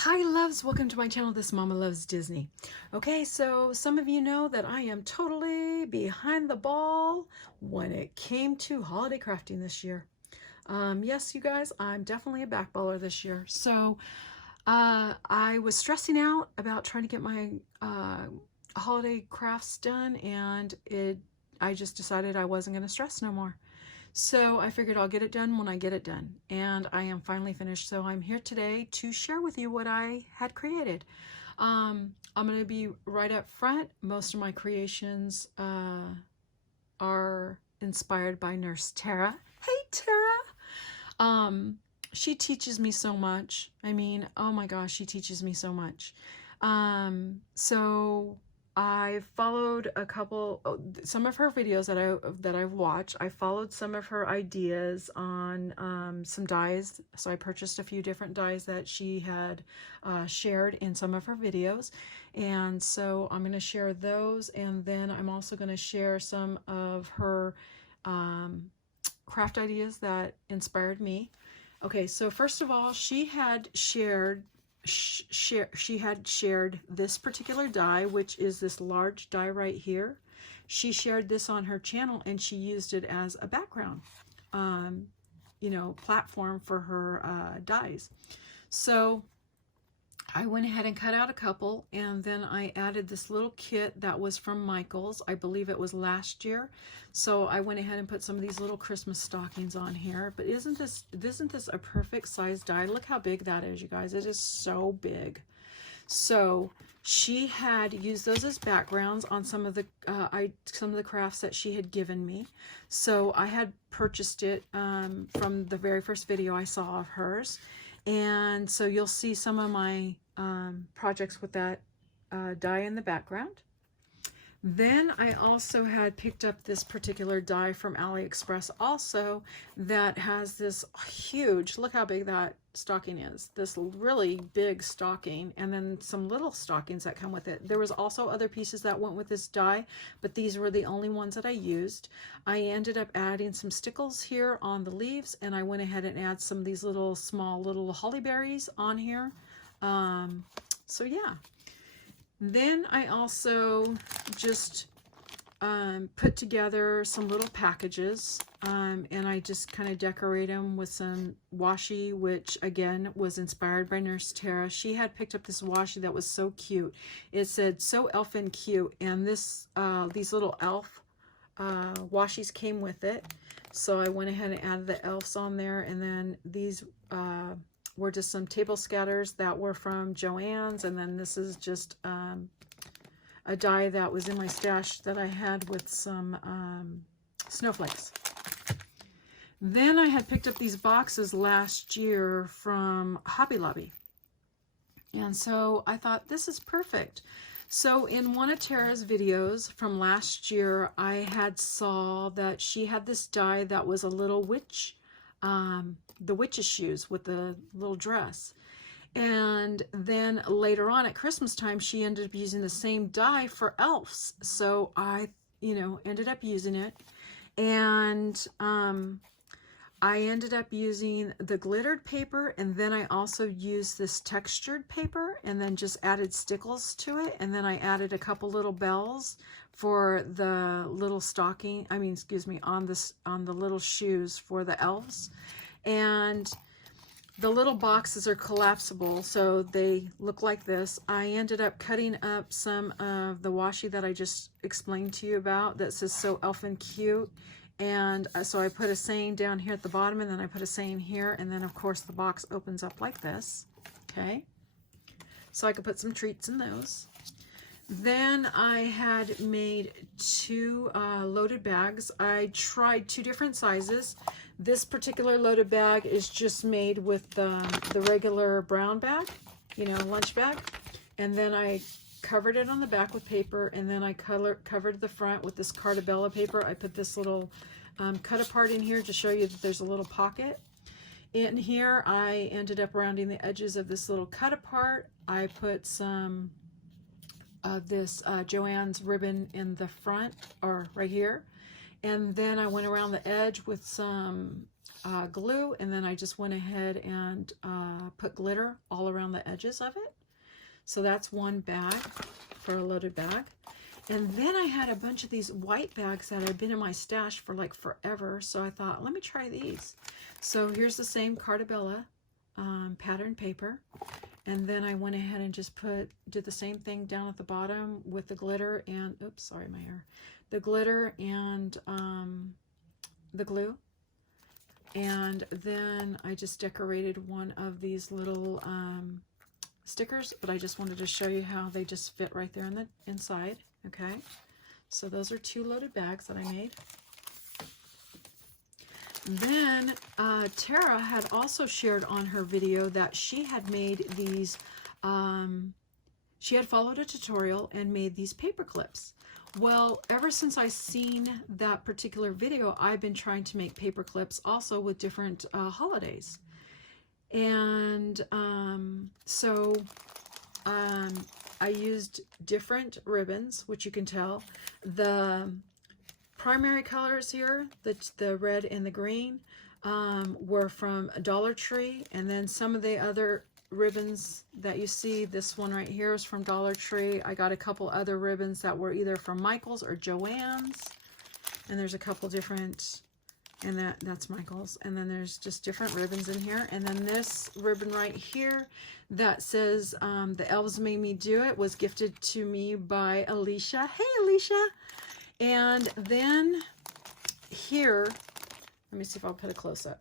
Hi loves, welcome to my channel. This Mama Loves Disney. Okay, so some of you know that I am totally behind the ball when it came to holiday crafting this year. Yes, you guys, I'm definitely a backballer this year. So I was stressing out about trying to get my holiday crafts done, and I just decided I wasn't going to stress no more. So I figured I'll get it done when I get it done, and I am finally finished. So I'm here today to share with you what I had created. I'm going to be right up front. Most of my creations are inspired by Nurse Tara. Hey, Tara! Um, she teaches me so much. I mean, oh my gosh, she teaches me so much. So I followed some of her videos that I've watched. I followed some of her ideas on some dies. So I purchased a few different dies that she had shared in some of her videos. And so I'm going to share those. And then I'm also going to share some of her craft ideas that inspired me. Okay, so first of all, she had shared this particular die, which is this large die right here. She shared this on her channel, and she used it as a background, platform for her dies. So I went ahead and cut out a couple, and then I added this little kit that was from Michaels. I believe it was last year. So I went ahead and put some of these little Christmas stockings on here. But isn't this a perfect size die? Look how big that is, you guys. It is so big. So she had used those as backgrounds on some of the crafts that she had given me. So I had purchased it from the very first video I saw of hers. And so you'll see some of my projects with that die in the background. Then I also had picked up this particular die from AliExpress also that has this huge, look how big that stocking is, this really big stocking, and then some little stockings that come with it. There was also other pieces that went with this die, but these were the only ones that I used. I ended up adding some stickles here on the leaves, and I went ahead and add some of these small little holly berries on here. So yeah. Then I also just put together some little packages, and I just kind of decorate them with some washi, which again was inspired by Nurse Tara. She had picked up this washi that was so cute. It said "So Elfin Cute," and these little elf washis came with it. So I went ahead and added the elves on there, and then these were just some table scatters that were from Joann's, and then this is just a die that was in my stash that I had with some snowflakes. Then I had picked up these boxes last year from Hobby Lobby, and so I thought this is perfect. So in one of Tara's videos from last year, I had saw that she had this die that was a little witch, the witch's shoes with the little dress. And then later on at Christmas time, she ended up using the same die for elves. So I, ended up using it. And I ended up using the glittered paper, and then I also used this textured paper and then just added stickles to it. And then I added a couple little bells for the little stocking, on the little shoes for the elves. And the little boxes are collapsible, so they look like this. I ended up cutting up some of the washi that I just explained to you about that says "So Elfin Cute." And so I put a saying down here at the bottom, and then I put a saying here, and then of course the box opens up like this. Okay, so I could put some treats in those. Then I had made two loaded bags. I tried two different sizes. This particular loaded bag is just made with the regular brown bag, lunch bag. And then I covered it on the back with paper, and then I covered the front with this Cartabella paper. I put this little cut apart in here to show you that there's a little pocket. In here, I ended up rounding the edges of this little cut apart. I put some this Joann's ribbon in the front, or right here, and then I went around the edge with some glue, and then I just went ahead and put glitter all around the edges of it. So that's one bag for a loaded bag. And then I had a bunch of these white bags that had been in my stash for like forever. So I thought, let me try these. So here's the same Cartabella pattern paper. And then I went ahead and just did the same thing down at the bottom with the glitter and, oops, sorry, my hair. The glitter and the glue. And then I just decorated one of these little stickers, but I just wanted to show you how they just fit right there in the inside. Okay, so those are 2 loaded bags that I made. And then Tara had also shared on her video that she had made these, she had followed a tutorial and made these paper clips. Well, ever since I seen that particular video, I've been trying to make paper clips also with different holidays. And I used different ribbons, which you can tell. The primary colors here, the red and the green, were from Dollar Tree, and then some of the other ribbons that you see, this one right here is from Dollar Tree. I got a couple other ribbons that were either from Michaels or Joann's, and there's a couple different, and that's Michaels, and then there's just different ribbons in here. And then this ribbon right here that says the elves made me do it was gifted to me by Alicia. Hey Alicia. And then here, let me see if I'll put a close-up.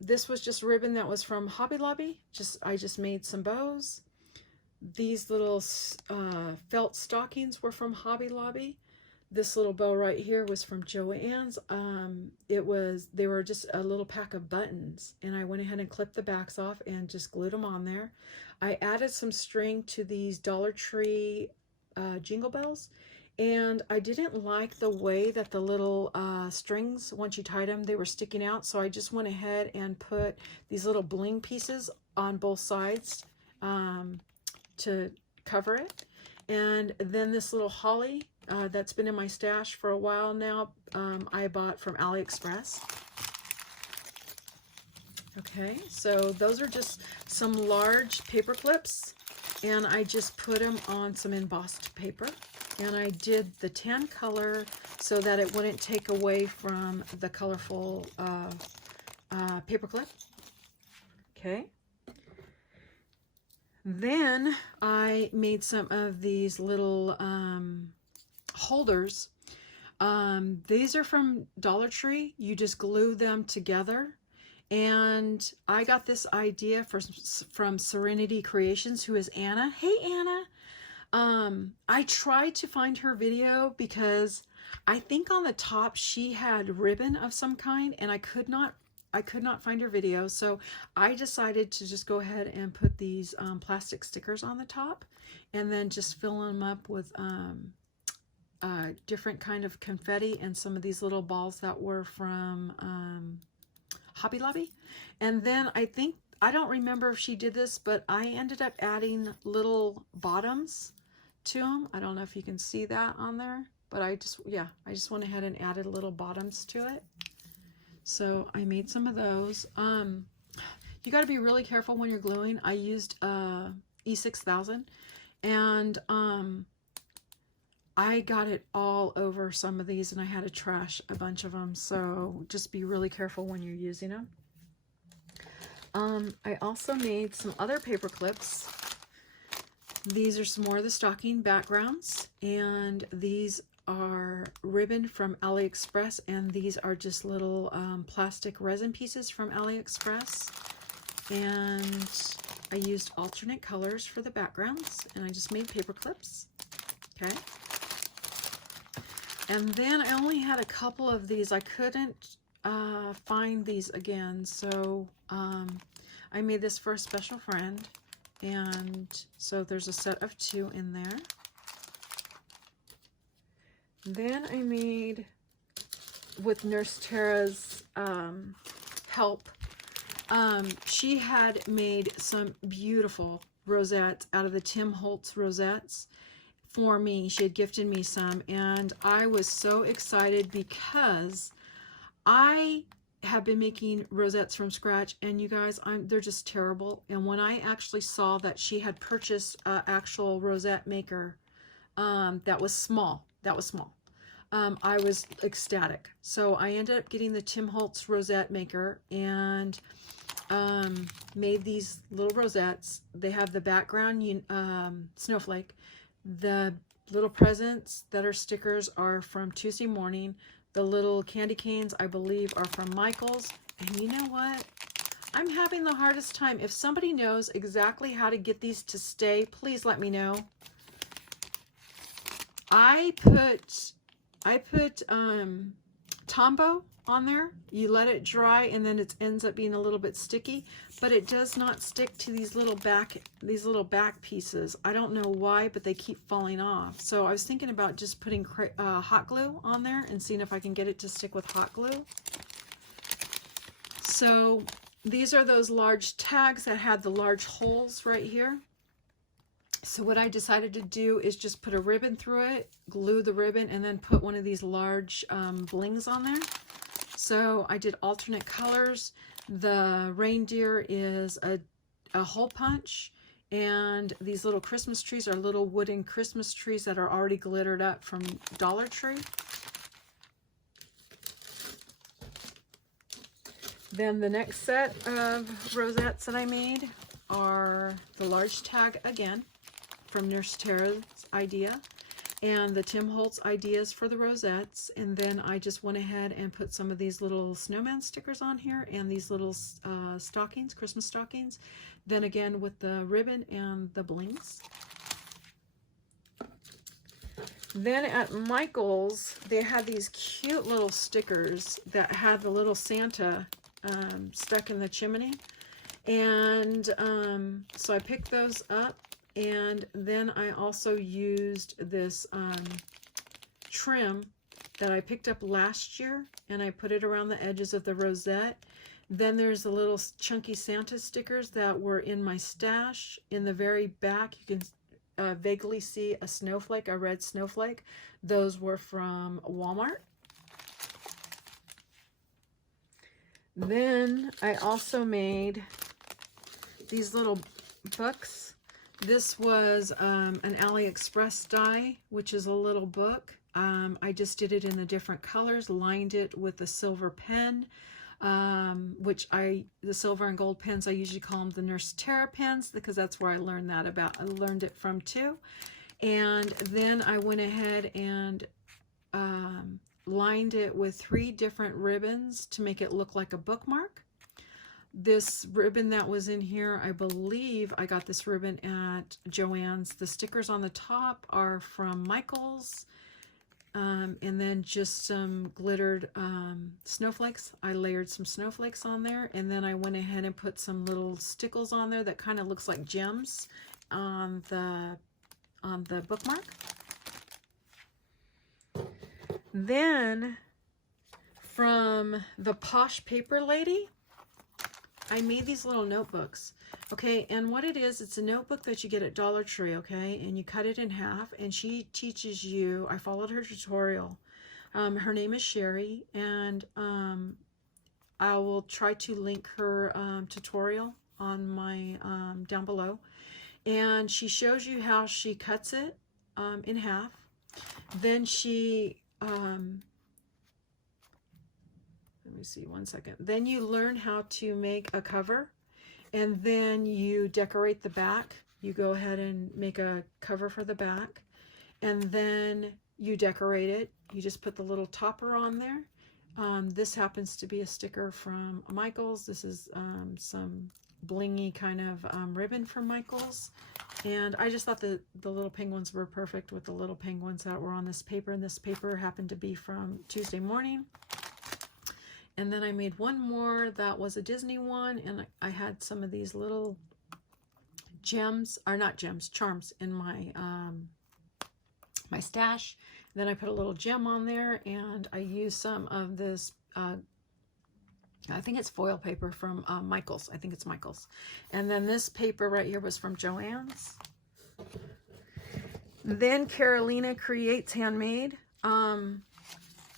This was just ribbon that was from Hobby Lobby. I just made some bows. These little felt stockings were from Hobby Lobby. This little bow right here was from Joann's. They were just a little pack of buttons, and I went ahead and clipped the backs off and just glued them on there. I added some string to these Dollar Tree jingle bells, and I didn't like the way that the little strings, once you tied them, they were sticking out. So I just went ahead and put these little bling pieces on both sides to cover it. And then this little holly that's been in my stash for a while now, I bought from AliExpress. Okay, so those are just some large paper clips, and I just put them on some embossed paper. And I did the tan color so that it wouldn't take away from the colorful paper clip. Okay. Then I made some of these little holders. These are from Dollar Tree. You just glue them together. And I got this idea from Serenity Creations, who is Anna. Hey, Anna. I tried to find her video because I think on the top she had ribbon of some kind, and I could not find her video. So I decided to just go ahead and put these plastic stickers on the top, and then just fill them up with different kind of confetti and some of these little balls that were from Hobby Lobby. And then I don't remember if she did this, but I ended up adding little bottoms to them. I don't know if you can see that on there, but I just went ahead and added little bottoms to it. So I made some of those. You got to be really careful when you're gluing. I used E6000, and I got it all over some of these, and I had to trash a bunch of them. So just be really careful when you're using them. I also made some other paper clips. These are some more of the stocking backgrounds, and these are ribbon from AliExpress, and these are just little plastic resin pieces from AliExpress. And I used alternate colors for the backgrounds, and I just made paper clips. Okay. And then I only had a couple of these. I couldn't find these again, so I made this for a special friend, and so there's a set of 2 in there. Then I made, with Nurse Tara's help, she had made some beautiful rosettes out of the Tim Holtz rosettes for me. She had gifted me some, and I was so excited because I have been making rosettes from scratch, and you guys, they're just terrible. And when I actually saw that she had purchased an actual rosette maker that was small, I was ecstatic. So I ended up getting the Tim Holtz rosette maker and made these little rosettes. They have the background snowflake. The little presents that are stickers are from Tuesday Morning. The little candy canes, I believe, are from Michaels. And you know what? I'm having the hardest time. If somebody knows exactly how to get these to stay, please let me know. I put Tombow on there. You let it dry and then it ends up being a little bit sticky, but it does not stick to these little back pieces. I don't know why, but they keep falling off. So I was thinking about just putting hot glue on there and seeing if I can get it to stick with hot glue. So these are those large tags that had the large holes right here. So what I decided to do is just put a ribbon through it, glue the ribbon, and then put one of these large blings on there. So I did alternate colors. The reindeer is a hole punch, and these little Christmas trees are little wooden Christmas trees that are already glittered up from Dollar Tree. Then the next set of rosettes that I made are the large tag again from Nurse Tara's idea, and the Tim Holtz ideas for the rosettes. And then I just went ahead and put some of these little snowman stickers on here and these little stockings, Christmas stockings, then again with the ribbon and the blings. Then at Michael's, they had these cute little stickers that had the little Santa stuck in the chimney, and so I picked those up. And then I also used this trim that I picked up last year, and I put it around the edges of the rosette. Then there's the little chunky Santa stickers that were in my stash. In the very back, you can vaguely see a snowflake, a red snowflake. Those were from Walmart. Then I also made these little books. This was an AliExpress die, which is a little book. I just did it in the different colors, lined it with a silver pen, the silver and gold pens, I usually call them the Nurse Tara pens, because that's where I learned that about. I learned it from too. And then I went ahead and lined it with 3 different ribbons to make it look like a bookmark. This ribbon that was in here, I believe I got this ribbon at Joann's. The stickers on the top are from Michaels, and then just some glittered snowflakes. I layered some snowflakes on there, and then I went ahead and put some little stickles on there that kind of looks like gems on the bookmark. Then from the Posh Paper Lady, I made these little notebooks. Okay, and what it is, it's a notebook that you get at Dollar Tree, okay, and you cut it in half, and she teaches you. I followed her tutorial. Her name is Sherry, and I will try to link her tutorial on my down below. And she shows you how she cuts it in half. Then she let me see, one second. Then you learn how to make a cover, and then you decorate the back. You go ahead and make a cover for the back, and then you decorate it. You just put the little topper on there. This happens to be a sticker from Michaels. This is some blingy kind of ribbon from Michaels. And I just thought the little penguins were perfect with the little penguins that were on this paper, and this paper happened to be from Tuesday Morning. And then I made one more that was a Disney one, and I had some of these little gems, or not gems, charms in my my stash. And then I put a little gem on there, and I used some of this, I think it's foil paper from Michaels. I think it's Michaels. And then this paper right here was from Joann's. Then Carolina Creates Handmade. I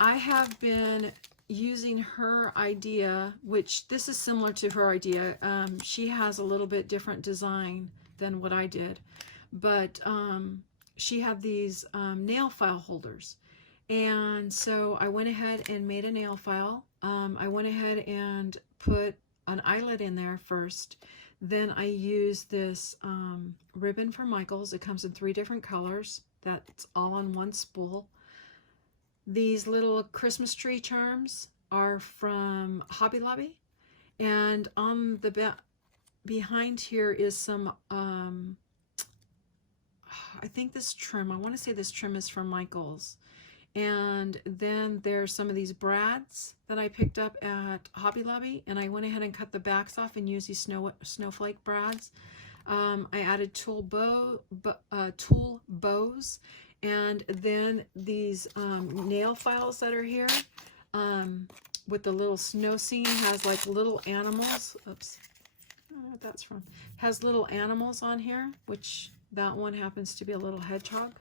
have been using her idea, which this is similar to her idea. She has a little bit different design than what I did, but she had these nail file holders. And so I went ahead and made a nail file. I went ahead and put an eyelet in there first. Then I used this ribbon from Michaels. It comes in 3 different colors. That's all on one spool. These little Christmas tree charms are from Hobby Lobby. And on the behind here is some, I think this trim, I want to say this trim is from Michaels. And then there's some of these brads that I picked up at Hobby Lobby, and I went ahead and cut the backs off and used these snowflake brads. I added tool bows, and then these nail files that are here with the little snow scene has like little animals. Oops, I don't know what that's from. Has little animals on here, which that one happens to be a little hedgehog.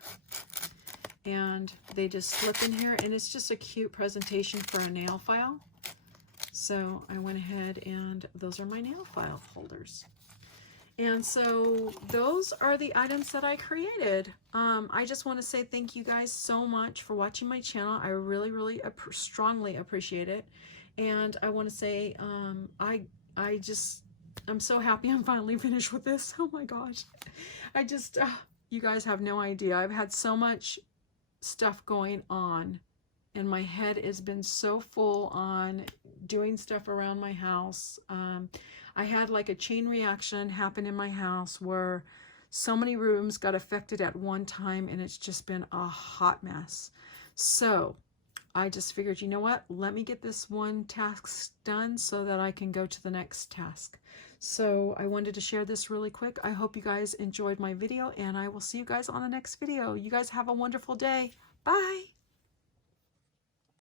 And they just slip in here, and it's just a cute presentation for a nail file. So I went ahead, and those are my nail file holders. And so those are the items that I created. I just want to say thank you guys so much for watching my channel. I really strongly appreciate it. And I want to say I'm so happy I'm finally finished with this. Oh my gosh. You guys have no idea. I've had so much stuff going on, and my head has been so full on doing stuff around my house. I had like a chain reaction happen in my house where so many rooms got affected at one time, and it's just been a hot mess. So I just figured, you know what, let me get this one task done so that I can go to the next task. So I wanted to share this really quick. I hope you guys enjoyed my video, and I will see you guys on the next video. You guys have a wonderful day. Bye.